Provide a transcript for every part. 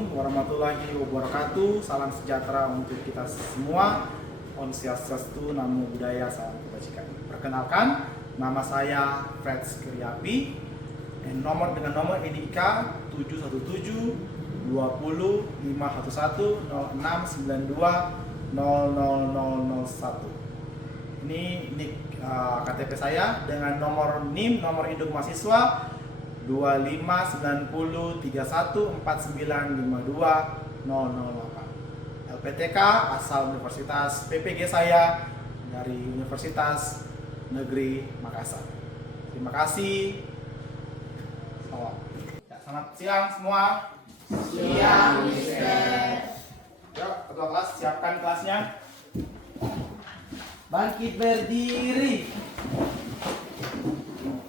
Assalamualaikum warahmatullahi wabarakatuh. Salam sejahtera untuk kita semua. Om Swastiastu, Namo Buddhaya, salam kebajikan. Perkenalkan, nama saya Fred Kriapi. Dengan nomor NIK 717 20 511 0692 00001. Ini nik KTP saya dengan nomor NIM, nomor induk mahasiswa 25903149520008. LPTK asal Universitas PPG saya dari Universitas Negeri Makassar. Terima kasih. Selamat siang semua. Siang, Mister. Yuk, ketua kelas siapkan kelasnya. Bangkit berdiri.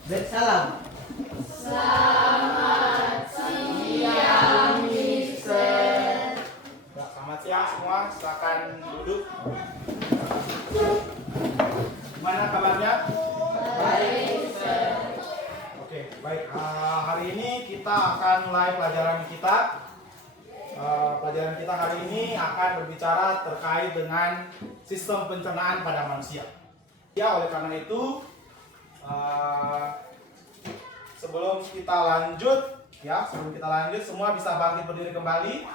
Bersalam. Selamat siang, Mister. Ya, selamat siang semua. Silakan duduk. Gimana kabarnya? Baik, Mister. Oke, baik. Hari ini kita akan mulai pelajaran kita. Pelajaran kita hari ini akan berbicara terkait dengan sistem pencernaan pada manusia. Ya, oleh karena itu, sebelum kita lanjut, semua bisa bangkit berdiri kembali.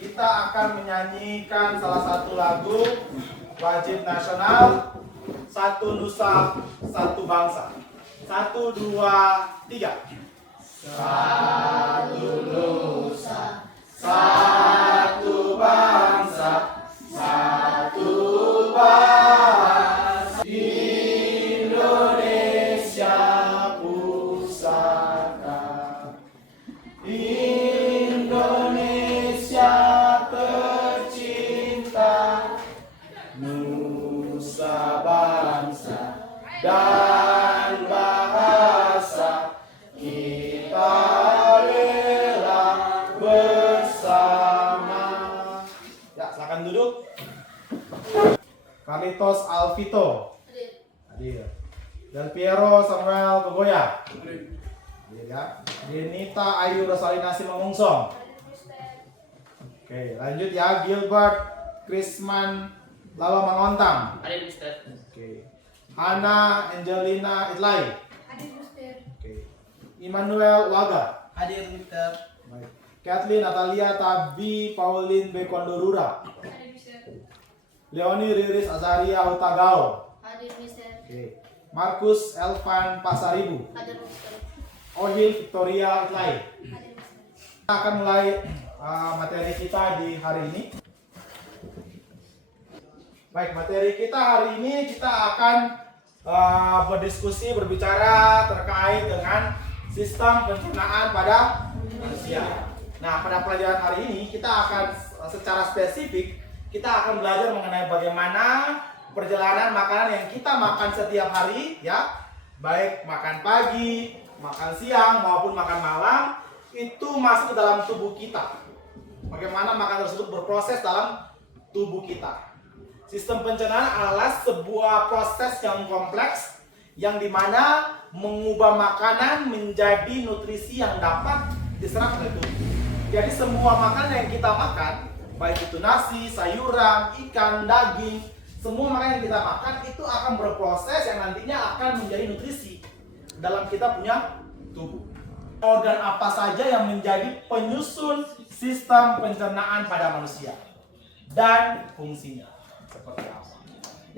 Kita akan menyanyikan salah satu lagu wajib nasional, Satu Nusa, Satu Bangsa. 1, 2, 3. Satu nusa, satu bangsa, satu bahasa, Indonesia pusaka, Indonesia tercinta, nusa bangsa dan bahasa. Kita rela bersama. Ya, silakan duduk. Carlitos Alvito. Hadir. Dan Piero Samuel Kogoya. Hadir ya. Denita Ayu Rosalina Simangungsong. Oke, lanjut ya. Gilbert Krisman Lalo Mangontang. Hadir, Mister. Oke. Hana Angelina Itlai. Oke. Immanuel Waga. Hadir, Mister. Baik. Kathleen Natalia Tabi Pauline Bekondorura. Leoni Riris Azaria Hutagao. Hadir, Mister. Oke. Markus Elvan Pasaribu. Hadir, Mister. Ohil Victoria Itlai. Hadir, Mister. Kita akan mulai materi kita di hari ini. Baik, materi kita hari ini kita akan berbicara terkait dengan sistem pencernaan pada manusia. Nah, pada pelajaran hari ini kita akan secara spesifik kita akan belajar mengenai bagaimana perjalanan makanan yang kita makan setiap hari, ya, baik makan pagi, makan siang maupun makan malam itu masuk ke dalam tubuh kita. Bagaimana makanan tersebut berproses dalam tubuh kita. Sistem pencernaan adalah sebuah proses yang kompleks yang dimana mengubah makanan menjadi nutrisi yang dapat diserap oleh tubuh. Jadi semua makanan yang kita makan, baik itu nasi, sayuran, ikan, daging, semua makanan yang kita makan itu akan berproses yang nantinya akan menjadi nutrisi dalam kita punya tubuh. Organ apa saja yang menjadi penyusun sistem pencernaan pada manusia dan fungsinya seperti apa.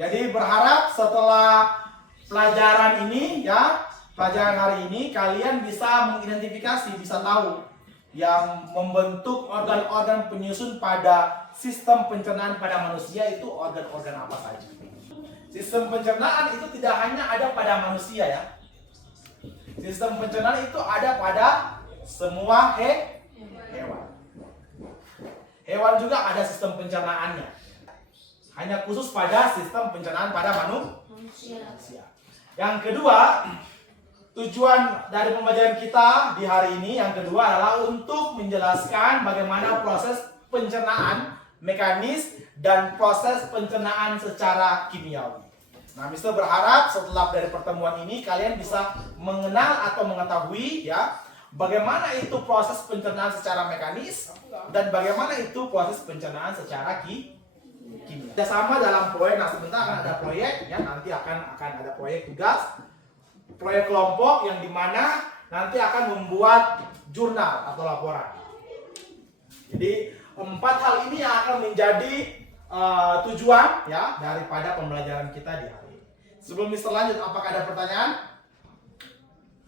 Jadi berharap setelah pelajaran ini, ya, pelajaran hari ini kalian bisa mengidentifikasi, bisa tahu yang membentuk organ-organ penyusun pada sistem pencernaan pada manusia itu organ-organ apa saja. Sistem pencernaan itu tidak hanya ada pada manusia, ya. Sistem pencernaan itu ada pada semua hewan. Hewan juga ada sistem pencernaannya. Hanya khusus pada sistem pencernaan pada manusia. Yang kedua, tujuan dari pembelajaran kita di hari ini yang kedua adalah untuk menjelaskan bagaimana proses pencernaan, mekanis dan proses pencernaan secara kimiawi. Nah, Mister berharap setelah dari pertemuan ini kalian bisa mengenal atau mengetahui ya bagaimana itu proses pencernaan secara mekanis dan bagaimana itu proses pencernaan secara kimia. Kita sama dalam proyek. Nah, sebentar akan ada proyek ya, nanti akan ada proyek tugas, proyek kelompok yang dimana nanti akan membuat jurnal atau laporan. Jadi 4 hal ini yang akan menjadi tujuan ya daripada pembelajaran kita di hari ini. Sebelum Mister lanjut, apakah ada pertanyaan?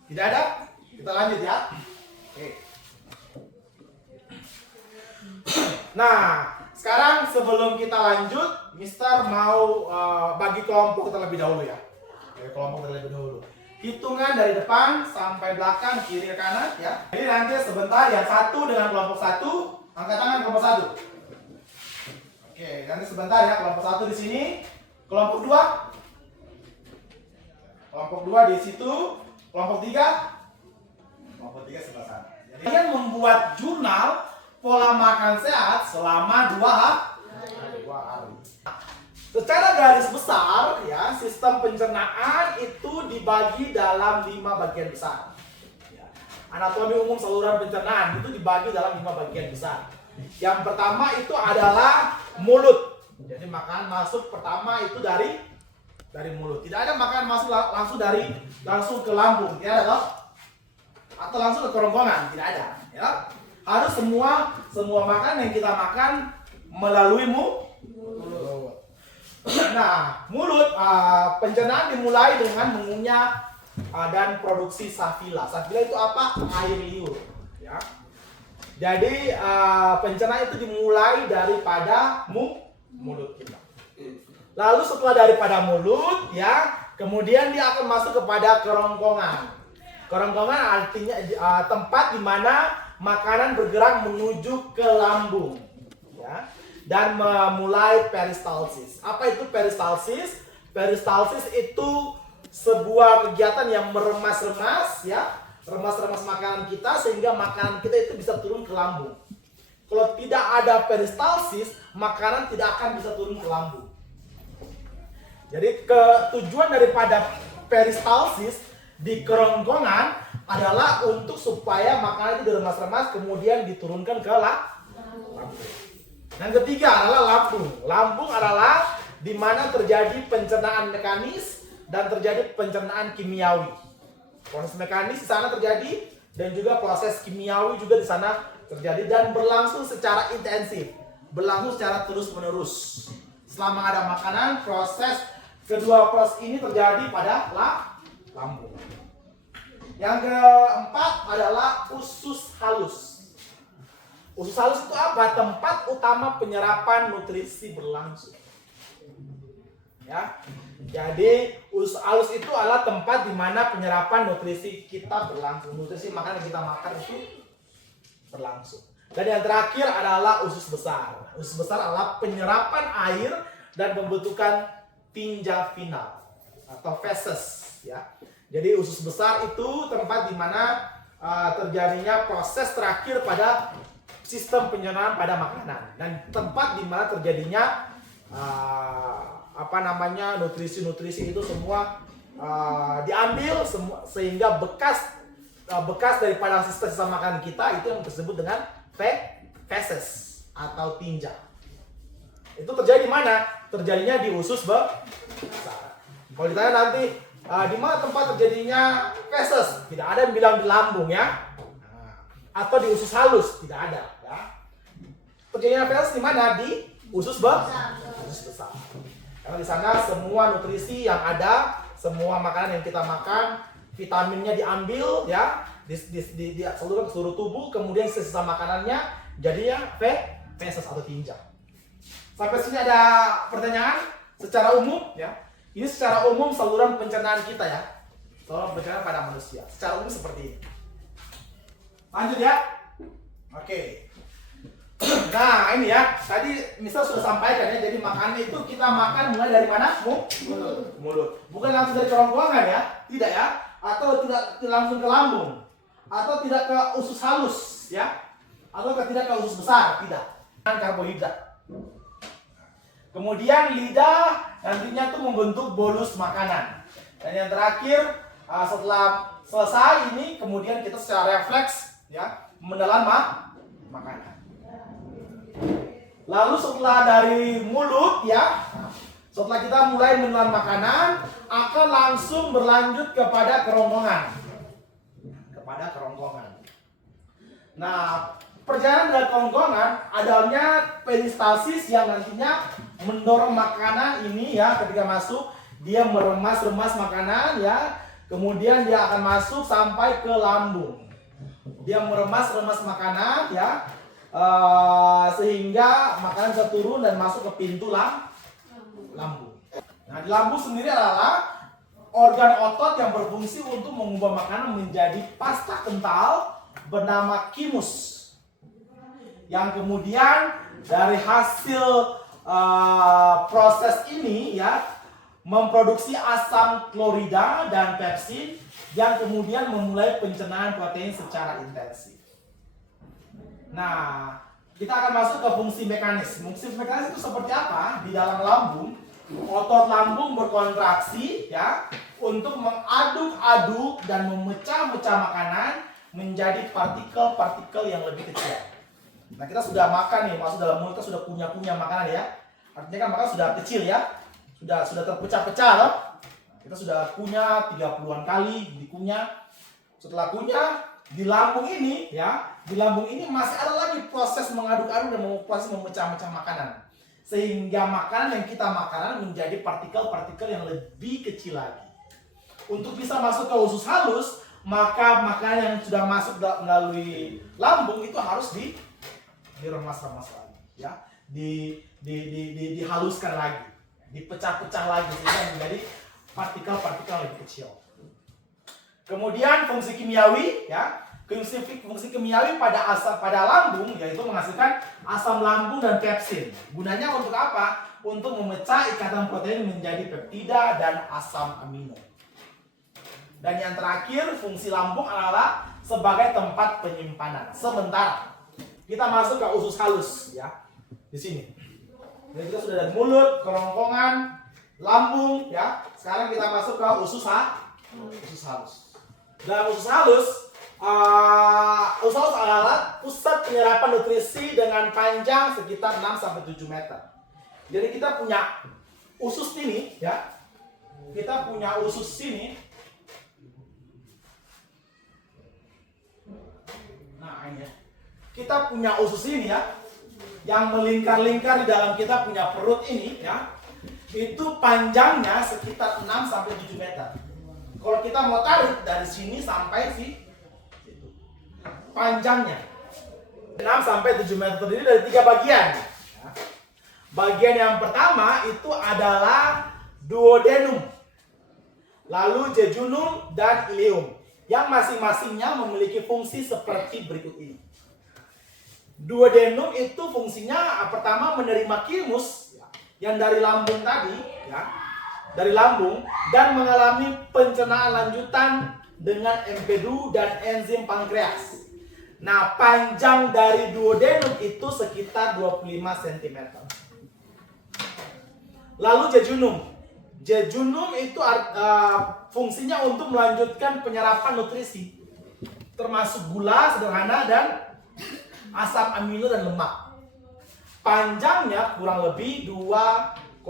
Tidak ada? Kita lanjut ya. Oke. Nah, sekarang sebelum kita lanjut, Mister mau bagi kelompok terlebih dahulu ya. Bagi kelompok terlebih dahulu. Hitungan dari depan sampai belakang, kiri ke kanan ya. Jadi nanti sebentar yang satu dengan kelompok satu, angkat tangan kelompok satu. Oke, nanti sebentar ya, kelompok satu di sini, kelompok dua di situ, kelompok tiga sebelah sana. Jadi kalian membuat jurnal pola makan sehat selama 2 hari. Secara garis besar ya, sistem pencernaan itu dibagi dalam 5 bagian besar. Ya. Anatomi umum saluran pencernaan itu dibagi dalam 5 bagian besar. Yang pertama itu adalah mulut. Jadi makanan masuk pertama itu dari mulut. Tidak ada makanan masuk langsung ke lambung, tidak ada toh? Atau langsung ke kerongkongan, tidak ada. Ya. Harus semua makanan yang kita makan melalui mulut. Nah, mulut pencernaan dimulai dengan mengunyah dan produksi safila. Safila itu apa? Air liur. Ya. Jadi pencernaan itu dimulai daripada mulut kita. Lalu setelah daripada mulut, ya, kemudian dia akan masuk kepada kerongkongan. Kerongkongan artinya tempat di mana makanan bergerak menuju ke lambung, ya, dan memulai peristalsis. Apa itu peristalsis? Peristalsis itu sebuah kegiatan yang meremas-remas, ya, remas-remas makanan kita sehingga makanan kita itu bisa turun ke lambung. Kalau tidak ada peristalsis, makanan tidak akan bisa turun ke lambung. Jadi tujuan daripada peristalsis di kerongkongan adalah untuk supaya makanan itu diremas-remas kemudian diturunkan ke lambung. Yang ketiga adalah lambung. Lambung adalah di mana terjadi pencernaan mekanis dan terjadi pencernaan kimiawi. Proses mekanis di sana terjadi dan juga proses kimiawi juga di sana terjadi dan berlangsung secara intensif, berlangsung secara terus-menerus. Selama ada makanan, kedua proses ini terjadi pada lambung. Yang keempat adalah usus halus. Usus halus itu apa? Tempat utama penyerapan nutrisi berlangsung. Ya. Jadi usus halus itu adalah tempat di mana penyerapan nutrisi kita berlangsung. Nutrisi makanan yang kita makan itu berlangsung. Dan yang terakhir adalah usus besar. Usus besar adalah penyerapan air dan pembentukan tinja final atau feses, ya. Jadi usus besar itu tempat di mana terjadinya proses terakhir pada sistem pencernaan pada makanan dan tempat di mana terjadinya nutrisi-nutrisi itu semua diambil sehingga bekas daripada sisa makanan kita itu yang disebut dengan feses atau tinja. Itu terjadi di mana? Terjadinya di usus besar. Kalau ditanya nanti di mana tempat terjadinya feses, tidak ada yang bilang di lambung ya. Atau di usus halus, tidak ada ya. Terjadinya feses di mana? Di usus besar. Karena di sana semua nutrisi yang ada, semua makanan yang kita makan, vitaminnya diambil ya, di seluruh tubuh, kemudian sisa makanannya jadinya feses atau tinja. Sampai sini ada pertanyaan secara umum ya. Ini secara umum saluran pencernaan kita ya. Saluran pencernaan pada manusia. Secara umum seperti ini. Lanjut ya. Oke. Nah, ini ya. Tadi Mister sudah sampaikan ya. Jadi makanan itu kita makan mulai dari mana? Mulut. Bukan langsung dari kerongkongan ya. Tidak ya. Atau tidak langsung ke lambung. Atau tidak ke usus halus ya. Atau tidak ke usus besar. Tidak. Karbohidrat. Kemudian lidah nantinya tuh membentuk bolus makanan. Dan yang terakhir, setelah selesai ini, kemudian kita secara refleks ya menelan makanan. Lalu setelah dari mulut ya, setelah kita mulai menelan makanan, akan langsung berlanjut kepada kerongkongan. Nah, perjalanan dari kerongkongan adanya peristalsis yang nantinya mendorong makanan ini ya, ketika masuk dia meremas-remas makanan ya, kemudian dia akan masuk sampai ke lambung. Dia meremas-remas makanan ya, sehingga makanan bisa turun dan masuk ke pintu lambung. Nah, di lambung sendiri adalah organ otot yang berfungsi untuk mengubah makanan menjadi pasta kental bernama chymus. Yang kemudian dari hasil proses ini ya memproduksi asam klorida dan pepsin yang kemudian memulai pencernaan protein secara intensif. Nah, kita akan masuk ke fungsi mekanis. Fungsi mekanis itu seperti apa? Di dalam lambung, otot lambung berkontraksi ya untuk mengaduk-aduk dan memecah-mecah makanan menjadi partikel-partikel yang lebih kecil. Nah, kita sudah makan nih, masuk dalam mulut kita sudah punya makanan ya. Artinya kan makanan sudah kecil ya. Sudah terpecah-pecah loh. Kita sudah kunyah 30-an kali dikunyah. Setelah kunyah di lambung ini ya, di lambung ini masih ada lagi proses mengaduk-aduk dan proses memecah-mecah makanan. Sehingga makanan yang kita makan menjadi partikel-partikel yang lebih kecil lagi. Untuk bisa masuk ke usus halus, maka makanan yang sudah masuk melalui lambung itu harus diremas-remas lagi ya, dihaluskan lagi, dipecah-pecah lagi sehingga menjadi partikel-partikel lebih kecil. Kemudian fungsi kimiawi ya, fungsi kimiawi pada lambung yaitu menghasilkan asam lambung dan pepsin. Gunanya untuk apa? Untuk memecah ikatan protein menjadi peptida dan asam amino. Dan yang terakhir, fungsi lambung adalah sebagai tempat penyimpanan sementara. Kita masuk ke usus halus ya, di sini. Jadi kita sudah dari mulut, kerongkongan, lambung ya. Sekarang kita masuk ke usus halus. Dalam usus halus adalah pusat penyerapan nutrisi dengan panjang sekitar 6-7 meter. Jadi kita punya usus ini ya. Kita punya usus sini. Nah, ini ya. Kita punya usus ini ya. Yang melingkar-lingkar di dalam kita punya perut ini ya. Itu panjangnya sekitar 6-7 meter. Kalau kita mau tarik dari sini sampai situ, panjangnya 6-7 meter terdiri dari 3 bagian. Bagian yang pertama itu adalah duodenum, lalu jejunum dan ileum, yang masing-masingnya memiliki fungsi seperti berikut ini. Duodenum itu fungsinya pertama menerima chymus yang dari lambung tadi ya, dari lambung, dan mengalami pencernaan lanjutan dengan empedu dan enzim pankreas. Nah, panjang dari duodenum itu sekitar 25 cm. Lalu jejunum. Jejunum itu fungsinya untuk melanjutkan penyerapan nutrisi, termasuk gula sederhana dan asam amino dan lemak. Panjangnya kurang lebih 2,5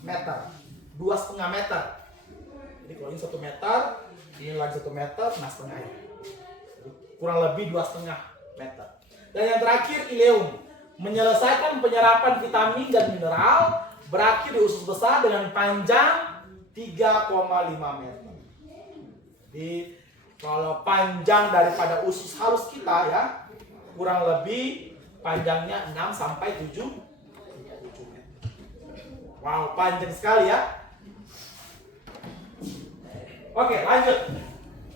meter. 2,5 meter. Jadi kalau ini 1 meter, ini lagi 1 meter, nah setengah ini. Kurang lebih 2,5 meter. Dan yang terakhir ileum, menyelesaikan penyerapan vitamin dan mineral, berakhir di usus besar dengan panjang 3,5 meter. Jadi kalau panjang daripada usus halus kita ya, kurang lebih panjangnya 6-7 meter. Wow, panjang sekali ya. Oke, lanjut.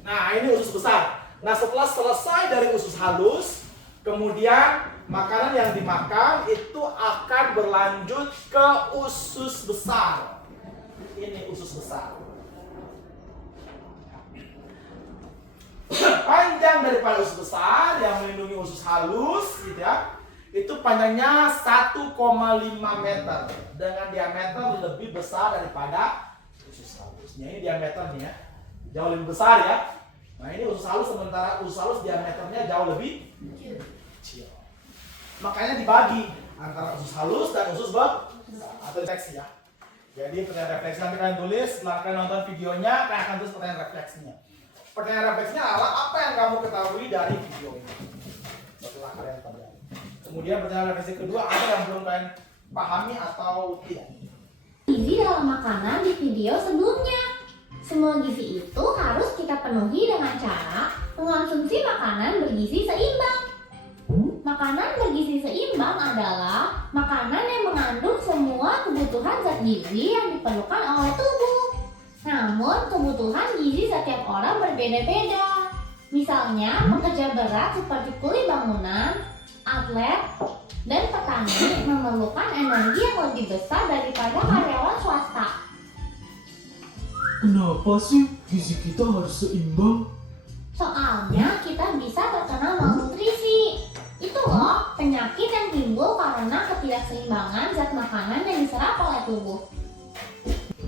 Nah, ini usus besar. Nah, setelah selesai dari usus halus, kemudian makanan yang dimakan itu akan berlanjut ke usus besar. Ini usus besar. Panjang daripada usus besar yang melindungi usus halus, gitu ya. itu panjangnya 1,5 meter dengan diameter lebih besar daripada usus halusnya. Ini diameternya ya, jauh lebih besar ya. Nah ini usus halus, sementara usus halus diameternya jauh lebih kecil. Makanya dibagi antara usus halus dan usus besar atau refleksi ya. Jadi pertanyaan refleksi nanti kalian tulis setelah kalian nonton videonya, kalian akan tulis pertanyaan refleksinya. Pertanyaan refleksinya adalah apa yang kamu ketahui dari video ini setelah kalian pelajari. Kemudian pertanyaan refleksi kedua, apa yang belum kalian pahami atau tidak. Gizi dalam makanan di video sebelumnya. Semua gizi itu harus kita penuhi dengan cara mengonsumsi makanan bergizi seimbang. Makanan bergizi seimbang adalah makanan yang mengandung semua kebutuhan zat gizi yang diperlukan oleh tubuh. Namun, kebutuhan gizi setiap orang berbeda-beda. Misalnya, pekerja berat seperti kuli bangunan, atlet, dan petani memerlukan energi yang lebih besar daripada karyawan swasta. Kenapa sih gizi kita harus seimbang? Soalnya kita bisa terkena malnutrisi. Itu loh penyakit yang timbul karena ketidakseimbangan zat makanan yang diserap oleh tubuh.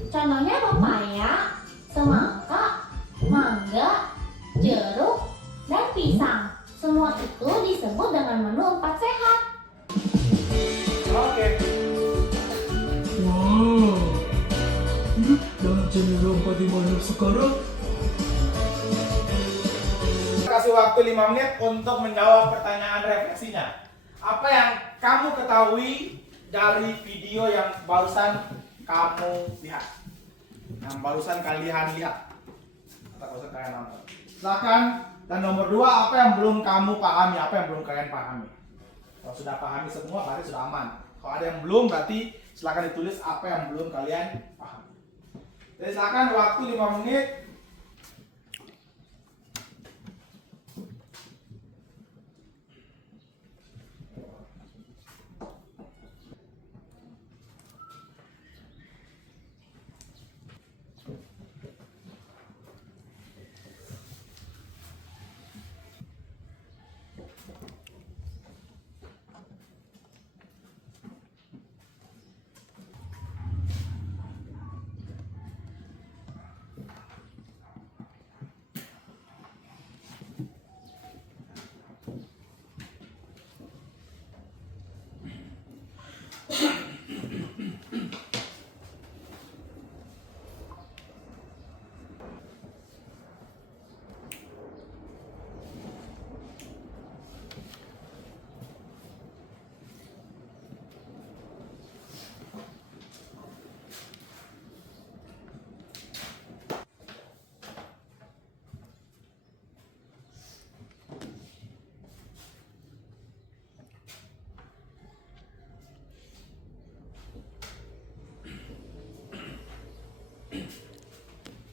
Contohnya pepaya, semangka, mangga, jeruk, dan pisang. Semua itu disebut dengan menu 4 sehat. Oke. Wow, hidup dalam channel Lompat di Mana sekarang? Kasih waktu 5 menit untuk menjawab pertanyaan refleksinya. Apa yang kamu ketahui dari video yang barusan kamu lihat? Yang barusan kalian lihat atau barusan kalian nonton? Silakan. Dan nomor 2, apa yang belum kamu pahami? Apa yang belum kalian pahami? Kalau sudah pahami semua berarti sudah aman. Kalau ada yang belum berarti silakan ditulis apa yang belum kalian pahami. Jadi silakan waktu 5 menit.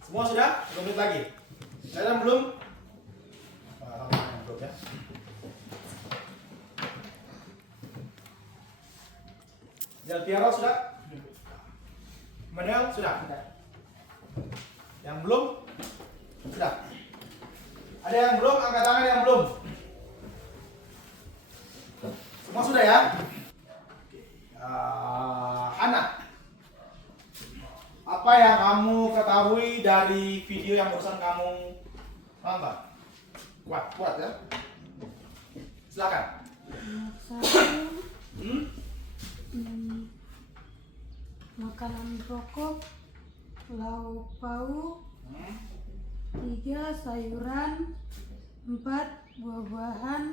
Semua sudah? 2 menit lagi. Ada yang belum? Sama yang belum ya. Del Piero sudah? Manel sudah? Yang belum? Sudah. Ada yang belum? Angkat tangan yang belum. Semua sudah ya? Hana, apa yang kamu ketahui dari video yang barusan kamu nonton? Kuat ya? Silakan. Makanan pokok, lauk pauk, 3 sayuran, 4 buah-buahan,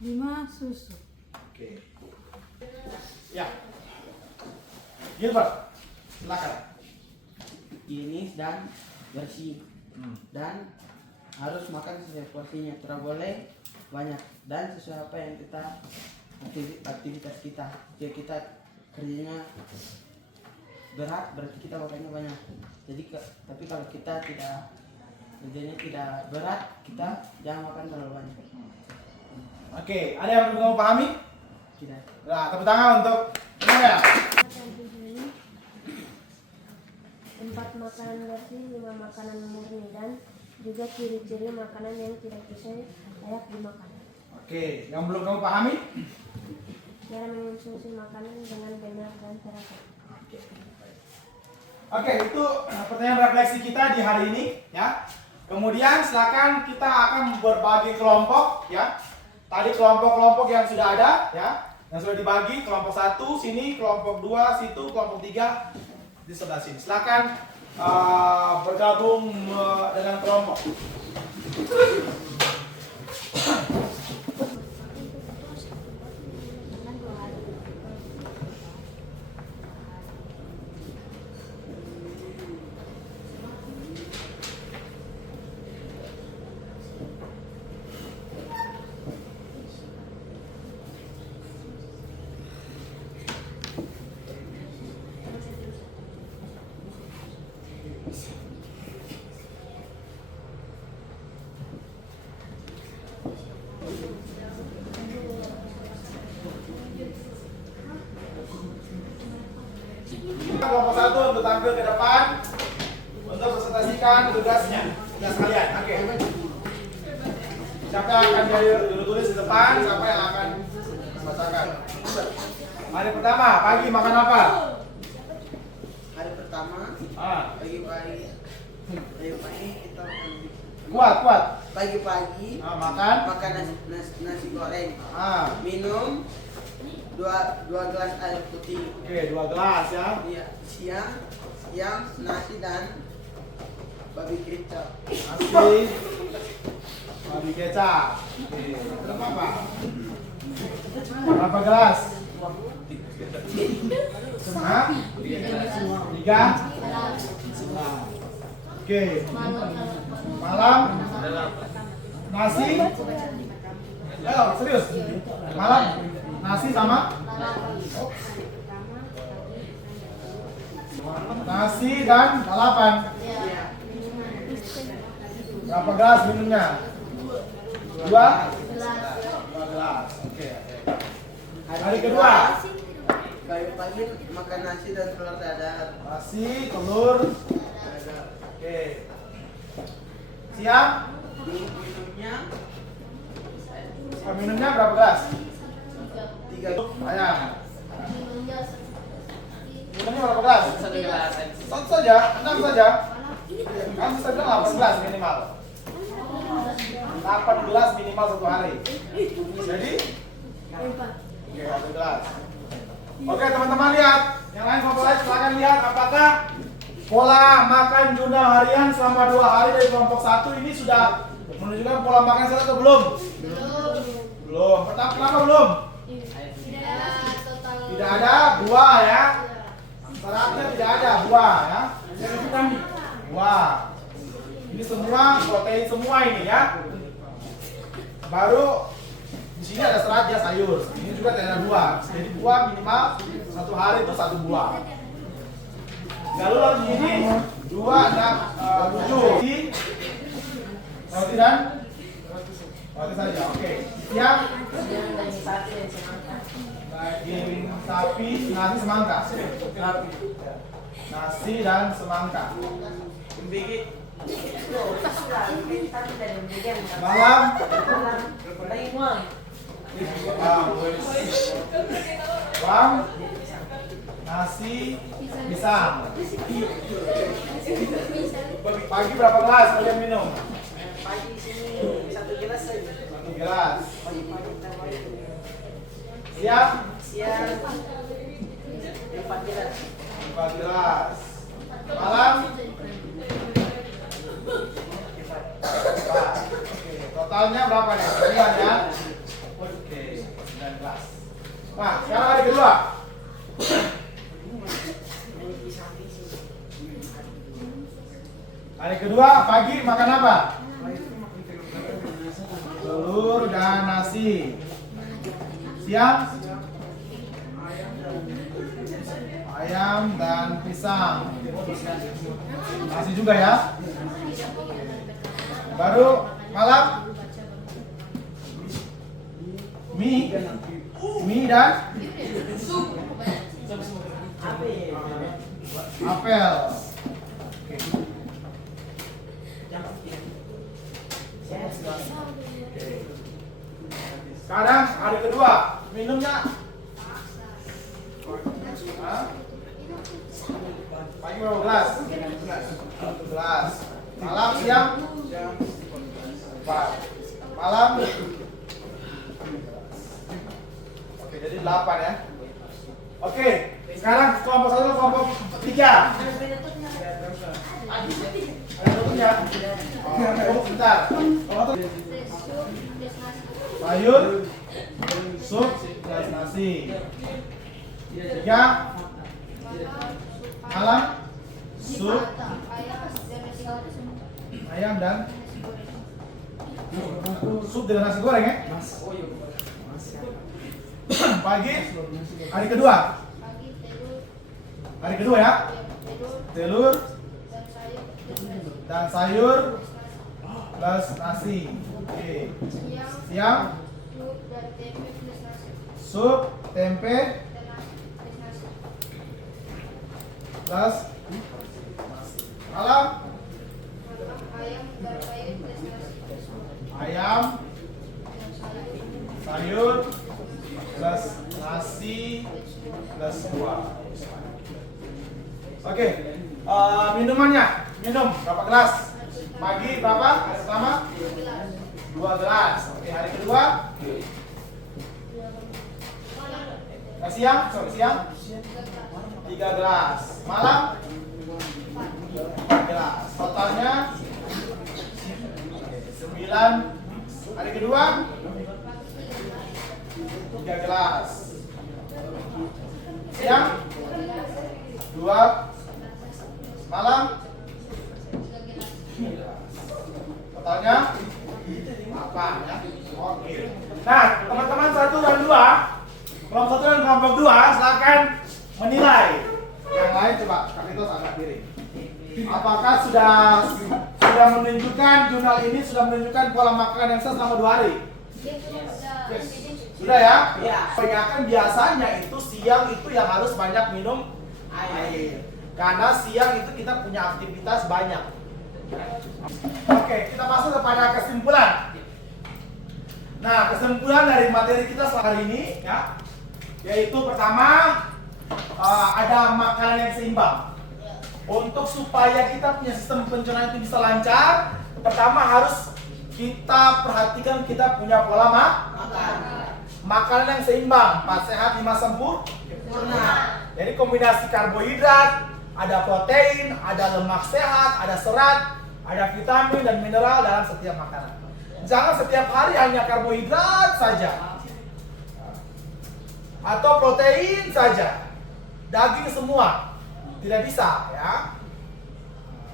5 susu. Oke. Ya. Gilbert, silakan. Higienis dan bersih. Dan harus makan sesuai porsinya, tidak boleh banyak, dan sesuai apa yang kita aktivitas kita. Jika kita kerjanya berat berarti kita makannya banyak. Jadi tapi kalau kita tidak kerjanya tidak berat, kita jangan makan terlalu banyak. Oke, ada yang belum kamu pahami? Tidak. Nah, tepuk tangan untuk Noel. Empat makanan bersih, 5 makanan murni, dan juga ciri-ciri makanan yang tidak bisa layak dimakan. Oke, yang belum kamu pahami? cara mengonsumsi makanan dengan benar dan teratur. Oke, itu pertanyaan refleksi kita di hari ini ya. Kemudian silakan kita akan berbagi kelompok ya. Tadi kelompok-kelompok yang sudah ada ya, yang sudah dibagi, kelompok 1 sini, kelompok 2 situ, kelompok 3 di sebelah sini. Silakan bergabung dengan kelompok. Kelompok 1 untuk tampil ke depan untuk presentasikan tugas kalian. Oke. Siapa yang akan jadi juru tulis di depan? Siapa yang akan membacakan? Hari pertama, pagi makan apa? Hari pertama, pagi-pagi kita Kuat. pagi-pagi Makan. makan nasi goreng. Minum 2 gelas air putih. Oke, 2 gelas ya. Iya, siang nasi dan babi kicap. Nasi, babi kecap. Oke, belum apa? Berapa gelas? 3? Oke. Malam? Nasi? Ayo, serius. Malam? Nasi sama? Nasi dan lalapan. Berapa gelas minumnya? 2 gelas. Oke. Hari kedua. Pagi-pagi makan nasi dan telur dadar. Nasi, telur. Oke. Siang? Minumnya berapa gelas? 3 Ayam. Minumnya berapa gelas? 1 gelas. 1 saja, 6 saja. Kan bisa bilang 8 gelas minimal. 8 gelas minimal 1 hari. Jadi? Oke, 1 gelas. Oke, teman-teman lihat. Yang lain kelompok lain silakan lihat apakah pola makan jurnal harian selama 2 hari dari kelompok 1 ini sudah menunjukkan pola makan sehat atau belum? Belum. Kenapa belum? Tidak ada buah ya. Syaratnya tidak ada buah ya. Buah. Ini semua protein semua ini ya. Baru di sini ada serat ya sayur. Ini juga tidak ada buah. Jadi buah minimal 1 hari itu 1 buah. Lalu di sini 2 dan 7. Roti dan roti saja. Oke. Siang daging sapi, nasi semangka. Nasi dan semangka. Malam bang, nasi, pisang. Pagi berapa gelas kalian minum? Pagi sini 1 gelas saja. 1 gelas. Siang? Siang 4 gelas. 4 gelas. Malam? 4. Oke, totalnya berapa nih? 9 ya? Oke, 9 gelas. Nah, sekarang hari kedua. Hari kedua pagi makan apa? Telur dan nasi. Siang? Ayam dan pisang. Nasi juga ya. Baru malam? Mie dan apel. Oke. Sekarang hari kedua minumnya Hah? Pagi berapa gelas? 1 gelas. Malam, siang? 4. Malam? Oke, jadi 8 ya. Oke, sekarang kelompok 1 kelompok 3. Ada tutupnya? Oh, bentar. Sayur, sup, dan nasi. 3. Malam, sup, ayam dan sup dengan nasi goreng ya. Pagi, hari kedua. Hari kedua ya. Telur dan sayur plus nasi. Oke. Siang, sup, tempe plus malam, ayam, sayur plus nasi plus kuah. Oke, minumannya, minum berapa gelas? Pagi berapa? Hari pertama 2 gelas. Oke, hari kedua siang, siang 3 gelas. Malam 4 gelas. Totalnya 9. Hari kedua 3 gelas. Siang 2. Malam totalnya apa ya? Oke. Nah, teman-teman 1 dan 2, kelompok 1 dan kelompok 2 silakan menilai. Yang lain coba Kapitos agak kiri. Apakah sudah menunjukkan jurnal ini sudah menunjukkan pola makan yang selama 2 hari? Yes. Sudah ya? Ya. Kan biasanya itu siang itu yang harus banyak minum air. Karena siang itu kita punya aktivitas banyak. Oke, kita masuk kepada kesimpulan. Nah, kesimpulan dari materi kita hari ini ya, yaitu pertama ada makanan yang seimbang. Untuk supaya kita punya sistem pencernaan itu bisa lancar, pertama harus kita perhatikan kita punya pola makan. Makanan yang seimbang, 4 sehat 5 sempurna. Jadi kombinasi karbohidrat, ada protein, ada lemak sehat, ada serat, ada vitamin dan mineral dalam setiap makanan. Jangan setiap hari hanya karbohidrat saja atau protein saja, daging semua, tidak bisa ya.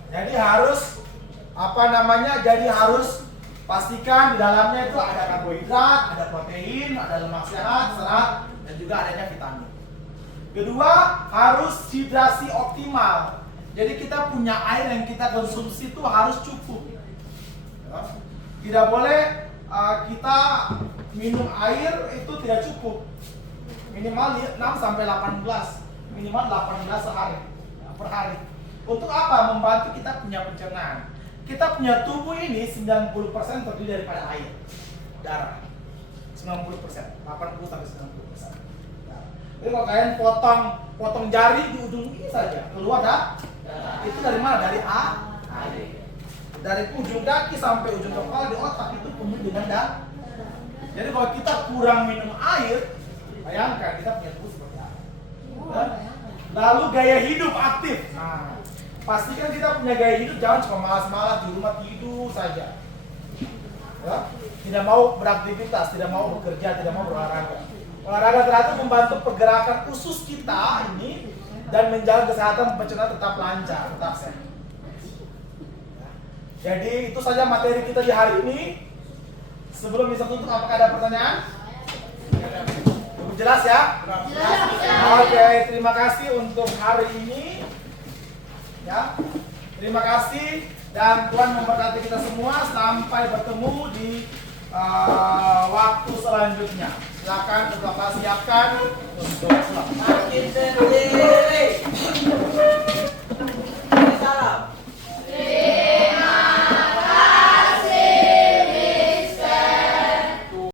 Jadi harus Jadi harus pastikan di dalamnya itu ada karbohidrat, ada protein, ada lemak sehat, serat, dan juga adanya vitamin. Kedua, harus hidrasi optimal. Jadi kita punya air yang kita konsumsi itu harus cukup. Ya. Tidak boleh kita minum air itu tidak cukup. Minimal 6 sampai 8 gelas. Minimal 8 gelas per hari. Untuk apa? Membantu kita punya pencernaan. Kita punya tubuh ini 90% terdiri daripada air. Darah. 90%, 80 sampai 90%. Jadi kalau kalian potong jari di ujung ini saja keluar darah. Itu dari mana? Dari air. Dari ujung kaki sampai ujung kepala di otak itu penuh dengan darah. Jadi kalau kita kurang minum air, bayangkan kita punya tubuh seperti apa. Lalu gaya hidup aktif. Nah, pastikan kita punya gaya hidup, jangan cuma malas-malas di rumah tidur saja. Ya? Tidak mau beraktivitas, tidak mau bekerja, tidak mau berolahraga. Olahraga teratur membantu pergerakan usus kita ini dan menjaga kesehatan pencernaan tetap lancar, tetap sehat. Jadi itu saja materi kita di hari ini. Sebelum bisa tutup, apakah ada pertanyaan? Jelas ya? Jelas. Oke, terima kasih untuk hari ini. Ya, terima kasih dan Tuhan memberkati kita semua. Sampai bertemu di waktu selanjutnya. Silakan Bapak siapkan untuk sholat.